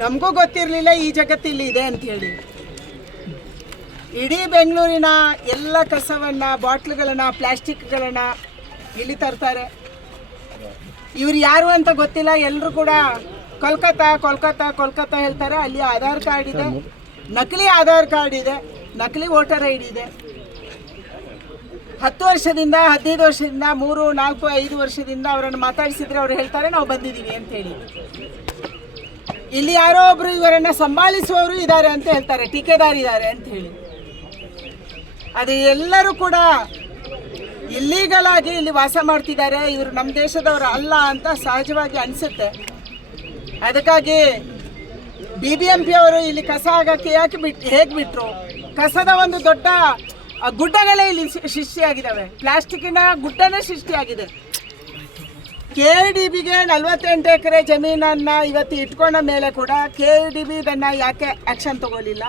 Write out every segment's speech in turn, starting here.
ನಮಗೂ ಗೊತ್ತಿರಲಿಲ್ಲ, ಈ ಜಗತ್ತಿಲ್ಲಿ ಇದೆ ಅಂತೇಳಿ ಇಡೀ ಬೆಂಗಳೂರಿನ ಎಲ್ಲ ಕಸವನ್ನು, ಬಾಟ್ಲ್ಗಳನ್ನು ಪ್ಲ್ಯಾಸ್ಟಿಕ್ಗಳನ್ನು ಇಲ್ಲಿ ತರ್ತಾರೆ. ಇವ್ರು ಯಾರು ಅಂತ ಗೊತ್ತಿಲ್ಲ ಎಲ್ಲರೂ ಕೂಡ ಕೋಲ್ಕತ್ತಾ ಕೋಲ್ಕತ್ತಾ ಕೋಲ್ಕತ್ತಾ ಹೇಳ್ತಾರೆ. ಅಲ್ಲಿ ಆಧಾರ್ ಕಾರ್ಡ್ ಇದೆ. ನಕಲಿ ಆಧಾರ್ ಕಾರ್ಡ್ ಇದೆ. ನಕಲಿ ವೋಟರ್ ಐ ಡಿ ಇದೆ. ಹತ್ತು ವರ್ಷದಿಂದ, ಹದಿನೈದು ವರ್ಷದಿಂದ, ಮೂರು, ನಾಲ್ಕು, ಐದು ವರ್ಷದಿಂದ ಅವರನ್ನು ಮಾತಾಡಿಸಿದ್ರೆ ಅವ್ರು ಹೇಳ್ತಾರೆ, ನಾವು ಬಂದಿದ್ದೀವಿ ಅಂತ ಹೇಳಿ. ಇಲ್ಲಿ ಯಾರೋ ಒಬ್ರು ಇವರನ್ನ ಸಂಭಾಳಿಸುವವರು ಇದ್ದಾರೆ ಅಂತ ಹೇಳ್ತಾರೆ, ಟೀಕೆದಾರ್ ಇದ್ದಾರೆ ಅಂತ ಹೇಳಿ. ಅದು ಎಲ್ಲರೂ ಕೂಡ ಇಲ್ಲೀಗಲ್ ಆಗಿ ಇಲ್ಲಿ ವಾಸ ಮಾಡ್ತಿದ್ದಾರೆ, ಇವರು ನಮ್ಮ ದೇಶದವರು ಅಲ್ಲ ಅಂತ ಸಹಜವಾಗಿ ಅನಿಸುತ್ತೆ. ಅದಕ್ಕಾಗಿ ಬಿ ಬಿ ಎಂ ಪಿ ಅವರು ಇಲ್ಲಿ ಕಸ ಆಗಕ್ಕೆ ಯಾಕೆ ಬಿಟ್ಟು ಹೇಗೆ ಬಿಟ್ಟರು ಕಸದ ಒಂದು ದೊಡ್ಡ ಗುಡ್ಡಗಳೇ ಇಲ್ಲಿ ಸೃಷ್ಟಿಯಾಗಿದ್ದಾವೆ ಪ್ಲಾಸ್ಟಿಕ್ಕಿನ ಗುಡ್ಡನೇ ಸೃಷ್ಟಿಯಾಗಿದೆ ಕೆ ಡಿ ಬಿಗೆ ನಲ್ವತ್ತೆಂಟು ಎಕರೆ ಜಮೀನನ್ನ ಇವತ್ತು ಇಟ್ಕೊಂಡ ಮೇಲೆ ಕೂಡ ಕೆ ಡಿ ಬಿ ಇದನ್ನ ಯಾಕೆ ಆಕ್ಷನ್ ತಗೊಳ್ಳಿಲ್ಲ?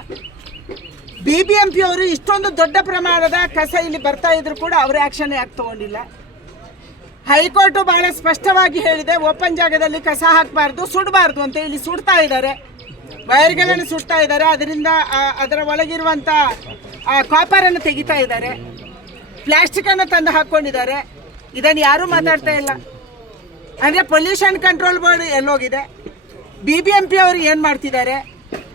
ಬಿ ಬಿ ಎಂ ಪಿ ಅವರು ಇಷ್ಟೊಂದು ದೊಡ್ಡ ಪ್ರಮಾಣದ ಕಸ ಇಲ್ಲಿ ಬರ್ತಾ ಇದ್ರು ಕೂಡ ಅವರೇ ಆಕ್ಷನ್ ಯಾಕೆ ತಗೊಂಡಿಲ್ಲ? ಹೈಕೋರ್ಟ್ ಬಹಳ ಸ್ಪಷ್ಟವಾಗಿ ಹೇಳಿದೆ, ಓಪನ್ ಜಾಗದಲ್ಲಿ ಕಸ ಹಾಕಬಾರ್ದು, ಸುಡಬಾರ್ದು ಅಂತ ಇಲ್ಲಿ ಸುಡ್ತಾ ಇದ್ದಾರೆ. ವೈರ್ಗಳನ್ನು ಸುಡ್ತಾ ಇದ್ದಾರೆ. ಅದರಿಂದ ಅದರ ಒಳಗಿರುವಂಥ ಕಾಪರನ್ನು ತೆಗಿತಾ ಇದ್ದಾರೆ. ಪ್ಲಾಸ್ಟಿಕನ್ನು ತಂದು ಹಾಕ್ಕೊಂಡಿದ್ದಾರೆ ಇದನ್ನು ಯಾರೂ ಮಾತಾಡ್ತಾ ಇಲ್ಲ. ಅಂದರೆ ಪೊಲ್ಯೂಷನ್ ಕಂಟ್ರೋಲ್ ಬೋರ್ಡ್ ಎಲ್ಲೋಗಿದೆ. ಬಿ ಬಿ ಎಂ ಪಿ ಅವರು ಏನು ಮಾಡ್ತಿದ್ದಾರೆ?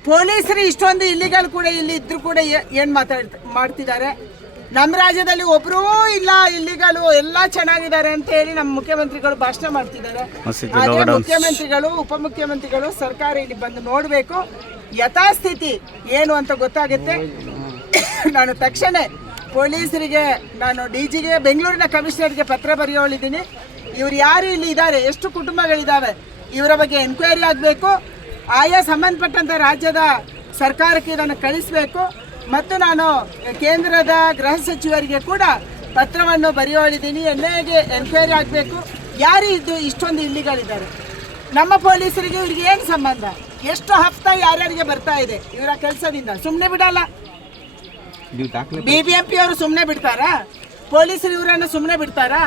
ಪೊಲೀಸರು ಇಷ್ಟೊಂದು ಇಲ್ಲಿಗಳು ಕೂಡ ಇಲ್ಲಿ ಇದ್ರು ಕೂಡ ಏನು ಮಾತಾಡ್ ಮಾಡ್ತಿದ್ದಾರೆ. ನಮ್ಮ ರಾಜ್ಯದಲ್ಲಿ ಒಬ್ಬರೂ ಇಲ್ಲ ಇಲ್ಲಿಗಳು ಎಲ್ಲ ಚೆನ್ನಾಗಿದ್ದಾರೆ ಅಂತ ಹೇಳಿ ನಮ್ಮ ಮುಖ್ಯಮಂತ್ರಿಗಳು ಭಾಷಣ ಮಾಡ್ತಿದ್ದಾರೆ. ಮುಖ್ಯಮಂತ್ರಿಗಳು ಉಪಮುಖ್ಯಮಂತ್ರಿಗಳು ಸರ್ಕಾರ ಇಲ್ಲಿ ಬಂದು ನೋಡಬೇಕು. ಯಥಾಸ್ಥಿತಿ ಏನು ಅಂತ ಗೊತ್ತಾಗುತ್ತೆ. ನಾನು ತಕ್ಷಣ ಪೊಲೀಸರಿಗೆ ನಾನು ಡಿ ಜಿಗೆ ಬೆಂಗಳೂರಿನ ಕಮಿಷನರ್ಗೆ ಪತ್ರ ಬರೆಯೋಳಿದ್ದೀನಿ. ಇವ್ರು ಯಾರು ಇಲ್ಲಿ ಇದ್ದಾರೆ? ಎಷ್ಟು ಕುಟುಂಬಗಳಿದ್ದಾವೆ? ಇವರ ಬಗ್ಗೆ ಎನ್ಕ್ವೈರಿ ಆಗಬೇಕು. ಆಯಾ ಸಂಬಂಧಪಟ್ಟಂಥ ರಾಜ್ಯದ ಸರ್ಕಾರಕ್ಕೆ ಇದನ್ನು ಕಳಿಸಬೇಕು. ಮತ್ತು ನಾನು ಕೇಂದ್ರದ ಗೃಹ ಸಚಿವರಿಗೆ ಕೂಡ ಪತ್ರವನ್ನು ಬರೆಯೋಳಿದ್ದೀನಿ. ಎನ್ ಐಗೆ ಎನ್ಕ್ವೈರಿ ಆಗಬೇಕು. ಯಾರು ಇದು ಇಷ್ಟೊಂದು ಇಲ್ಲಿಗಳಿದ್ದಾರೆ? ನಮ್ಮ ಪೊಲೀಸರಿಗೆ ಇವ್ರಿಗೆ ಏನು ಸಂಬಂಧ? ಎಷ್ಟು ಹಫ್ತಾ ಯಾರ್ಯಾರಿಗೆ ಬರ್ತಾ ಇದೆ ಇವರ ಕೆಲಸದಿಂದ? ಸುಮ್ಮನೆ ಬಿಡಲ್ಲ. ಬಿ ಬಿ ಎಂ ಪಿ ಅವರು ಸುಮ್ಮನೆ ಬಿಡ್ತಾರಾ? ಪೊಲೀಸರು ಇವರನ್ನು ಸುಮ್ಮನೆ ಬಿಡ್ತಾರಾ?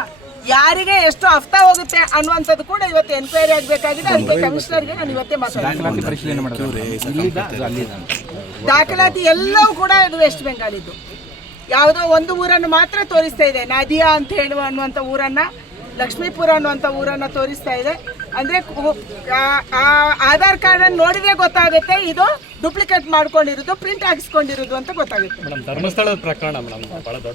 ಯಾರಿಗೆ ಎಷ್ಟು ಹಫ್ತಾ ಹೋಗುತ್ತೆ ಅನ್ನುವಂಥದ್ದು ಕೂಡ ಇವತ್ತು ಎನ್ಕ್ವೈರಿ ಆಗಬೇಕಾಗಿದೆ. ಅದಕ್ಕೆ ಕಮಿಷನರ್ಗೆ ನಾನು ಇವತ್ತೇ ಮಾತಾಡ್ತೀನಿ. ದಾಖಲಾತಿ ಎಲ್ಲವೂ ಕೂಡ ಇದು ವೆಸ್ಟ್ ಬೆಂಗಾಲಿದ್ದು ಯಾವುದೋ ಒಂದು ಊರನ್ನು ಮಾತ್ರ ತೋರಿಸ್ತಾ ಇದೆ. ನದಿಯಾ ಅಂತ ಹೇಳುವ ಅನ್ನುವಂಥ ಊರನ್ನು ಲಕ್ಷ್ಮೀಪುರ ಅನ್ನುವಂಥ ಊರನ್ನು ತೋರಿಸ್ತಾ ಇದೆ. ಅಂದರೆ ಆ- ಆ ಆಧಾರ್ ಕಾರ್ಡ್ ಅನ್ನು ನೋಡಿದ್ರೆ ಗೊತ್ತಾಗುತ್ತೆ. ಇದು ಡೂಪ್ಲಿಕೇಟ್ ಮಾಡ್ಕೊಂಡಿರೋದು ಪ್ರಿಂಟ್ ಹಾಕಿಸ್ಕೊಂಡಿರೋದು ಅಂತ ಗೊತ್ತಾಗುತ್ತೆ. ಮೇಡಮ್ ಧರ್ಮಸ್ಥಳದ ಪ್ರಕರಣ ಮೇಡಮ್ ಬಹಳ ದೊಡ್ಡ